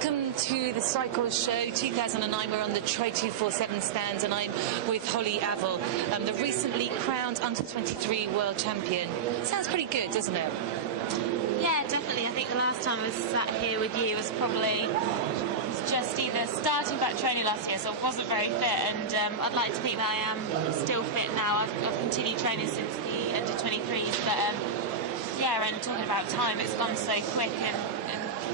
Welcome to the Cycle Show 2009. We're on the Tri247 stand and I'm with Hollie Avil, the recently crowned under-23 world champion. Sounds pretty good, doesn't it? Yeah, definitely. I think the last time I was sat here with you was probably just either starting back training last year, so I wasn't very fit, and I'd like to think that I am still fit now. I've continued training since the under-23s, but yeah, and talking about time, it's gone so quick, and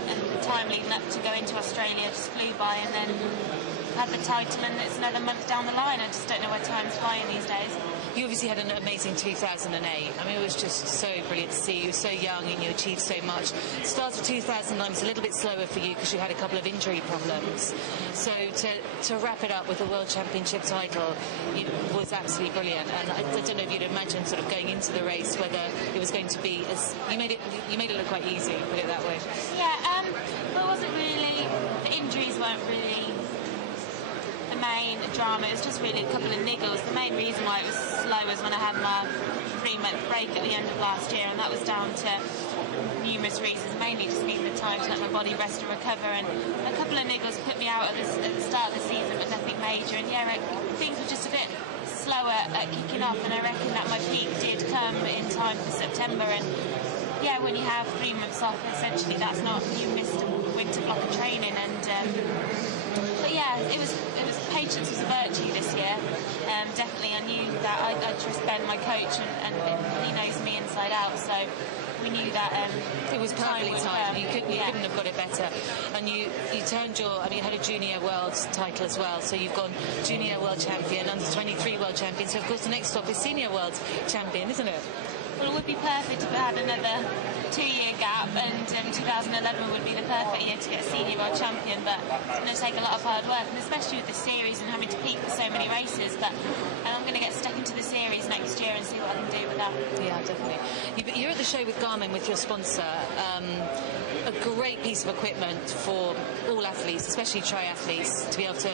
the time leading up to go into Australia just flew by, and then had the title, and it's another month down the line. I just don't know where time's flying these days. You obviously had an amazing 2008. I mean, it was just so brilliant to see. You were so young and you achieved so much. The start of 2009 was a little bit slower for you because you had a couple of injury problems. So to wrap it up with a World Championship title, it was absolutely brilliant. And I don't know if you'd imagine sort of going into the race whether it was going to be as you made it look quite easy. Put it that way. Yeah. Well, it wasn't really. The injuries weren't really the main drama. It was just really a couple of niggles. The main reason why it was slow was when I had my 3-month break at the end of last year, and that was down to numerous reasons, mainly just needing the time to let my body rest and recover, and a couple of niggles put me out at the start of the season, but nothing major. And yeah, things were just a bit slower at kicking off, and I reckon that my peak did come in time for September. And yeah, when you have 3 months off, essentially that's not, you missed a winter block of training. And but yeah, it was patience was a virtue this year. Definitely, I knew that I trust Ben, my coach, and he knows me inside out. So we knew that it was perfectly timed. You couldn't have got it better. And you turned you had a junior world title as well. So you've gone junior world champion, under-23 world champion. So of course the next stop is senior world champion, isn't it? Well, it would be perfect if I had another 2-year gap, and 2011 would be the perfect year to get a senior world champion, but it's going to take a lot of hard work, and especially with the series and having to peak for so many races. But I'm going to get stuck into the series next year and see what I can do with that. Yeah, definitely. You're at the show with Garmin, with your sponsor. A great piece of equipment for all athletes, especially triathletes, to be able to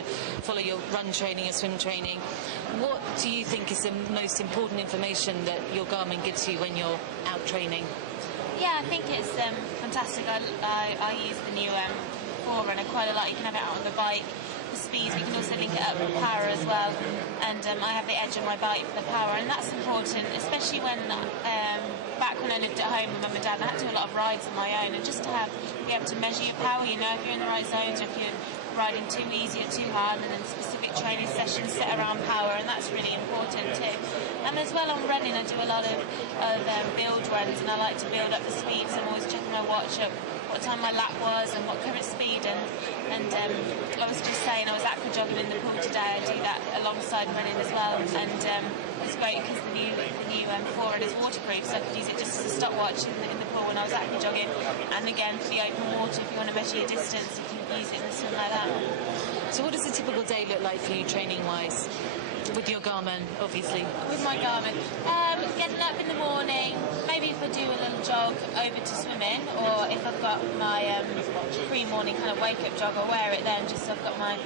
follow your run training, your swim training. What do you think is the most important information that your Garmin gives you when you're out training? Yeah, I think it's fantastic. I use the new Forerunner quite a lot. You can have it out on the bike for speeds. We can also link it up with power as well. And I have the edge on my bike for the power, and that's important, especially when back when I lived at home with Mum and Dad, I had to do a lot of rides on my own, and just to be able to measure your power, you know, if you're in the right zones, or if you're riding too easy or too hard, and then specific training sessions set around power, and that's really important too. And as well on running, I do a lot of build runs, and I like to build up the speed, so I'm always checking my watch at what time my lap was and what current speed, and I was just saying I was aqua jogging in the pool today. I do that alongside running as well, and it's great because the new Forerunner is waterproof, so I could use it just as a stopwatch in the pool when I was aqua jogging, and again for the open water, if you want to measure your distance, you can use it in the swim like that. So what does a typical day look like for you training-wise? With your Garmin, obviously. With my Garmin. Getting up in the morning, maybe if I do a little jog over to swimming, or if I've got my pre-morning kind of wake-up jog, I'll wear it then, just so I've got my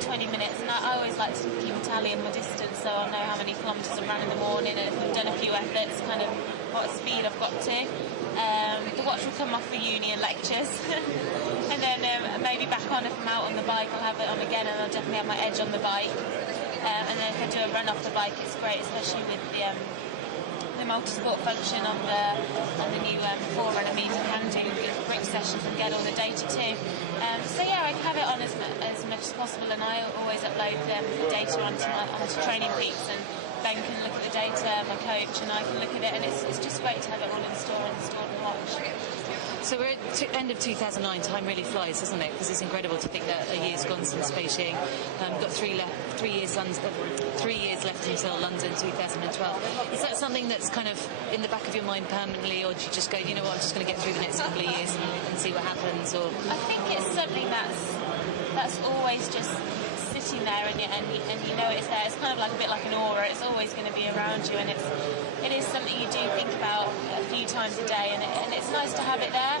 20 minutes. And I always like to keep a tally of my distance, so I'll know how many kilometres I've run in the morning, and if I've done a few efforts, kind of what speed I've got to. The watch will come off for uni and lectures. And then maybe back on if I'm out on the bike, I'll have it on again, and I'll definitely have my edge on the bike. And then if I do a run off the bike, it's great, especially with the multi-sport function on the new Forerunner. Means I can do grip sessions and get all the data too. So yeah, I can have it on as much as possible, and I always upload the data onto Training Peaks, and Ben can look at the data, my coach, and I can look at it, and it's just great to have it all in store and stored and watch. So we're at the end of 2009. Time really flies, doesn't it? Because it's incredible to think that a year's gone since Beijing. We've got 3 years left until London 2012. Is that something that's kind of in the back of your mind permanently, or do you just go, you know what, I'm just going to get through the next couple of years and see what happens? Or I think it's something that's always just sitting there, and you know it's there. It's kind of like a bit like an aura. It's always going to be around you, and it is something you do think about a few times a day, and it's nice to have it there.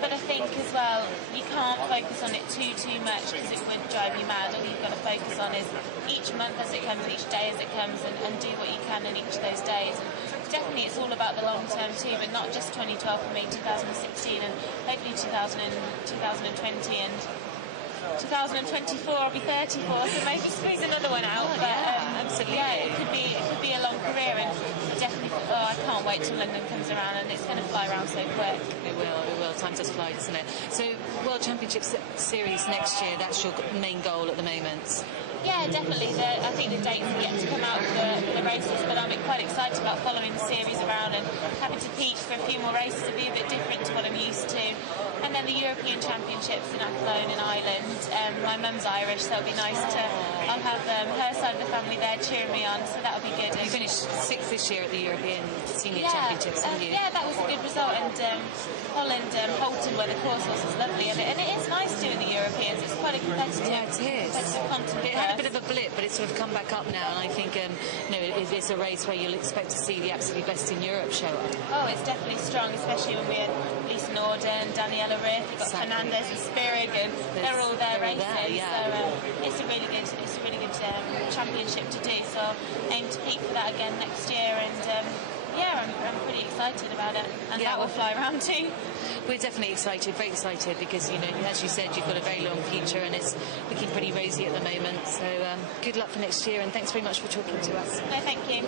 But I think as well, you can't focus on it too much, because it would drive you mad. All you've got to focus on is each month as it comes, each day as it comes, and do what you can in each of those days. And definitely it's all about the long term too, but not just 2012 for me, 2016, and hopefully 2020, and 2024 I'll be 34, so maybe squeeze another one out. Oh, but yeah, absolutely. Yeah, it could be a long career, and definitely. Oh, I can't wait till London comes around, and it's going to fly around so quick. It will. Time does fly, doesn't it? So, World Championship Series next year, that's your main goal at the moment? Yeah, definitely. I think the dates are yet to come out for the races, but I'm quite excited about following the series around and having to peak for a few more races to be a bit different to what I'm used to. And then the European Championships in Athlone in Ireland. My mum's Irish, so it'll be nice to. I'll have her side of the family there cheering me on, so that'll be good. You finished 6th this year at the European Senior Yeah, Championships, haven't you? Yeah, that was a good result. And Holland, Holton, where the course was lovely, and it is nice doing the Europeans. It's quite a competitive, competitive continent. It had a bit of a blip, but it's sort of come back up now, and I think it's a race where you'll expect to see the absolutely best in Europe show up. Oh, it's definitely strong, especially when we had Lisa Norden, Daniela Riff, we've got Fernandez and Spirig, and they're all there racing. So it's a really good championship to do. So I'll aim to peak for that again next year, and I'm pretty excited about it, and that will fly around too. We're definitely excited, very excited, because as you said, you've got a very long future, and it's looking pretty rosy at the moment. So good luck for next year, and thanks very much for talking to us. No, thank you.